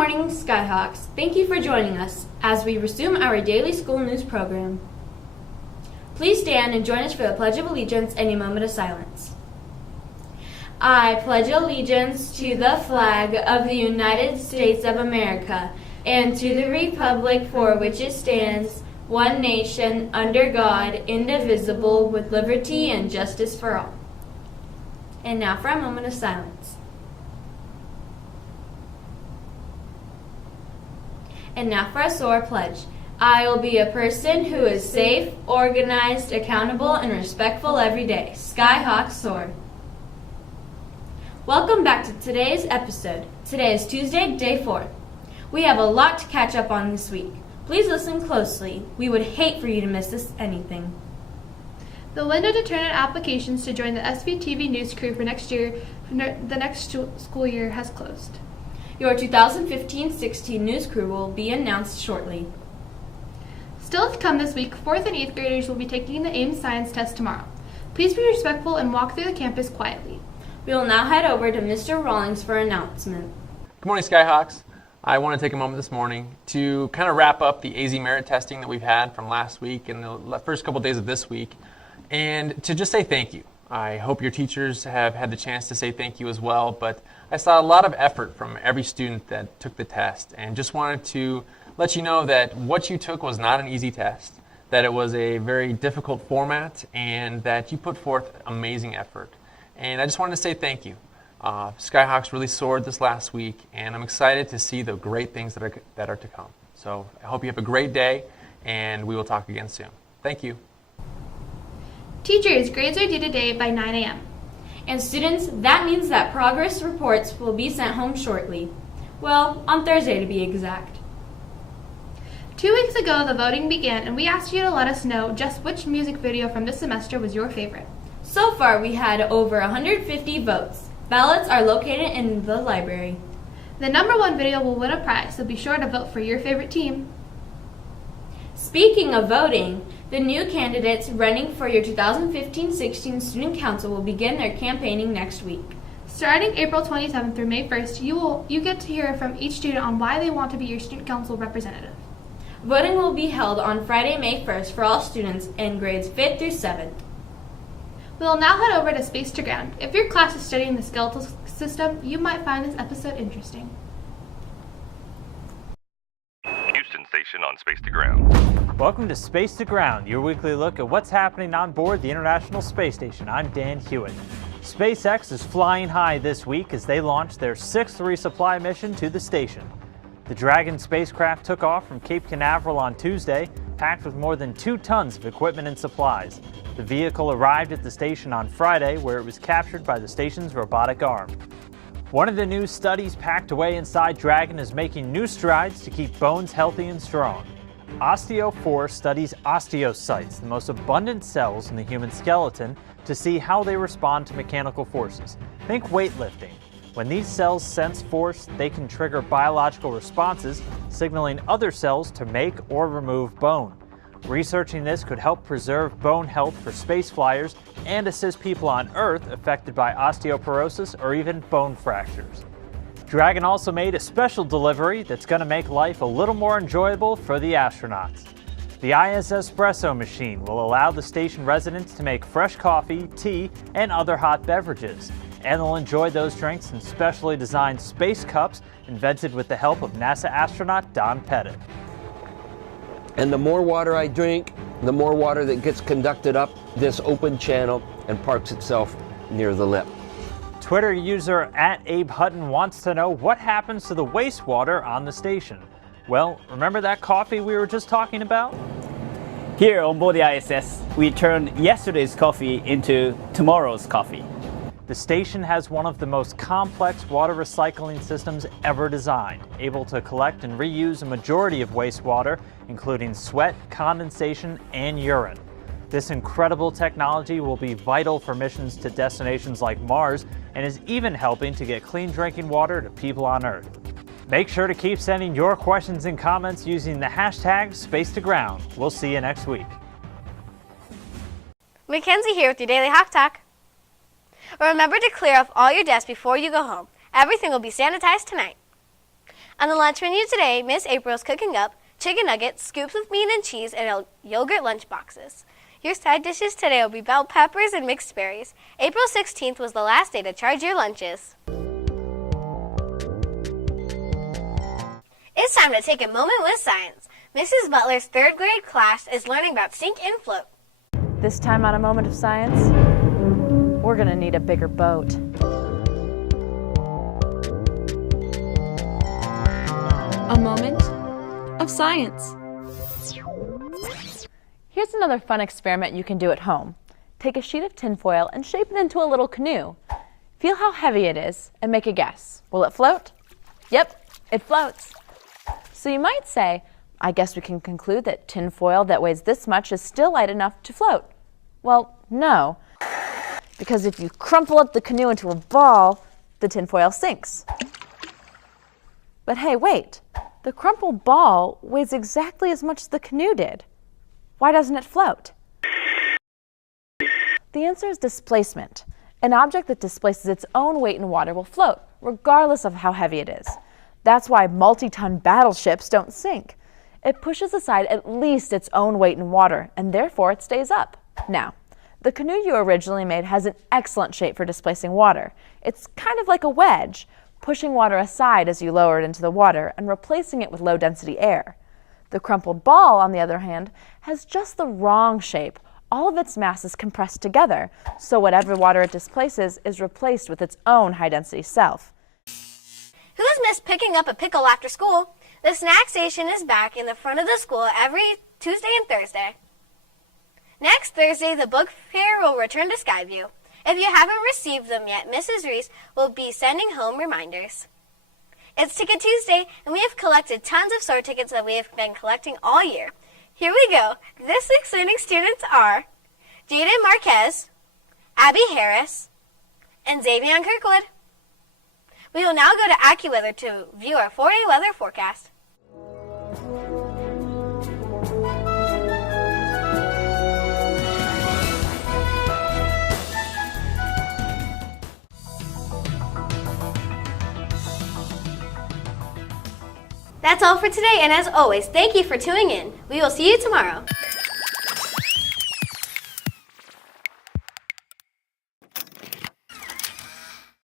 morning, Skyhawks. Thank you for joining us as we resume our daily school news program. Please stand and join us for the Pledge of Allegiance and a moment of silence. I pledge allegiance to the flag of the United States of America and to the republic for which it stands, one nation, under God, indivisible, with liberty and justice for all. And now for a moment of silence. And now for a SOAR pledge. I will be a person who is safe, organized, accountable, and respectful every day. Skyhawks soar. Welcome back to today's episode. Today is Tuesday, day 4. We have a lot to catch up on this week. Please listen closely. We would hate for you to miss anything. The window to turn in applications to join the SVTV news crew for the next school year has closed. Your 2015-16 news crew will be announced shortly. Still to come this week, 4th and 8th graders will be taking the AIMS science test tomorrow. Please be respectful and walk through the campus quietly. We will now head over to Mr. Rawlings for an announcement. Good morning, Skyhawks. I want to take a moment this morning to kind of wrap up the AZ merit testing that we've had from last week and the first couple days of this week, and to just say thank you. I hope your teachers have had the chance to say thank you as well, but I saw a lot of effort from every student that took the test, and just wanted to let you know that what you took was not an easy test, that it was a very difficult format, and that you put forth amazing effort. And I just wanted to say thank you. Skyhawks really soared this last week, and I'm excited to see the great things that are to come. So I hope you have a great day, and we will talk again soon. Thank you. Teachers, grades are due today by 9 a.m. And students, that means that progress reports will be sent home shortly. Well, on Thursday to be exact. 2 weeks ago, the voting began, and we asked you to let us know just which music video from this semester was your favorite. So far, we had over 150 votes. Ballots are located in the library. The number 1 video will win a prize, so be sure to vote for your favorite team. Speaking of voting, the new candidates running for your 2015-16 Student Council will begin their campaigning next week. Starting April 27th through May 1st, you get to hear from each student on why they want to be your Student Council representative. Voting will be held on Friday, May 1st for all students in grades 5th through 7th. We will now head over to Space to Ground. If your class is studying the skeletal system, you might find this episode interesting. Houston Station on Space to Ground. Welcome to Space to Ground, your weekly look at what's happening on board the International Space Station. I'm Dan Hewitt. SpaceX is flying high this week as they launch their 6th resupply mission to the station. The Dragon spacecraft took off from Cape Canaveral on Tuesday, packed with more than 2 tons of equipment and supplies. The vehicle arrived at the station on Friday, where it was captured by the station's robotic arm. One of the new studies packed away inside Dragon is making new strides to keep bones healthy and strong. Osteo4 studies osteocytes, the most abundant cells in the human skeleton, to see how they respond to mechanical forces. Think weightlifting. When these cells sense force, they can trigger biological responses, signaling other cells to make or remove bone. Researching this could help preserve bone health for space flyers and assist people on Earth affected by osteoporosis or even bone fractures. Dragon also made a special delivery that's going to make life a little more enjoyable for the astronauts. The IS Espresso machine will allow the station residents to make fresh coffee, tea, and other hot beverages. And they'll enjoy those drinks in specially designed space cups invented with the help of NASA astronaut Don Pettit. And the more water I drink, the more water that gets conducted up this open channel and parks itself near the lip. Twitter user @AbeHutton wants to know what happens to the wastewater on the station. Well, remember that coffee we were just talking about? Here on board the ISS, we turned yesterday's coffee into tomorrow's coffee. The station has one of the most complex water recycling systems ever designed, able to collect and reuse a majority of wastewater, including sweat, condensation, and urine. This incredible technology will be vital for missions to destinations like Mars and is even helping to get clean drinking water to people on Earth. Make sure to keep sending your questions and comments using the hashtag #SpaceToGround. We'll see you next week. Mackenzie here with your Daily Hawk Talk. Remember to clear off all your desks before you go home. Everything will be sanitized tonight. On the lunch menu today, Miss April's cooking up chicken nuggets, scoops of meat and cheese, and yogurt lunch boxes. Your side dishes today will be bell peppers and mixed berries. April 16th was the last day to charge your lunches. It's time to take a moment with science. Mrs. Butler's 3rd grade class is learning about sink and float. This time on A Moment of Science, we're going to need a bigger boat. A moment of science. Here's another fun experiment you can do at home. Take a sheet of tinfoil and shape it into a little canoe. Feel how heavy it is and make a guess. Will it float? Yep, it floats. So you might say, I guess we can conclude that tinfoil that weighs this much is still light enough to float. Well, no, because if you crumple up the canoe into a ball, the tinfoil sinks. But hey, wait, the crumpled ball weighs exactly as much as the canoe did. Why doesn't it float? The answer is displacement. An object that displaces its own weight in water will float, regardless of how heavy it is. That's why multi-ton battleships don't sink. It pushes aside at least its own weight in water, and therefore it stays up. Now, the canoe you originally made has an excellent shape for displacing water. It's kind of like a wedge, pushing water aside as you lower it into the water and replacing it with low-density air. The crumpled ball, on the other hand, has just the wrong shape. All of its mass is compressed together, so whatever water it displaces is replaced with its own high-density self. Who's missed picking up a pickle after school? The snack station is back in the front of the school every Tuesday and Thursday. Next Thursday, the book fair will return to Skyview. If you haven't received them yet, Mrs. Reese will be sending home reminders. It's Ticket Tuesday, and we have collected tons of store tickets that we have been collecting all year. Here we go. This week's winning students are Jaden Marquez, Abby Harris, and Xavier Kirkwood. We will now go to AccuWeather to view our 4-day weather forecast. That's all for today, and as always, thank you for tuning in. We will see you tomorrow.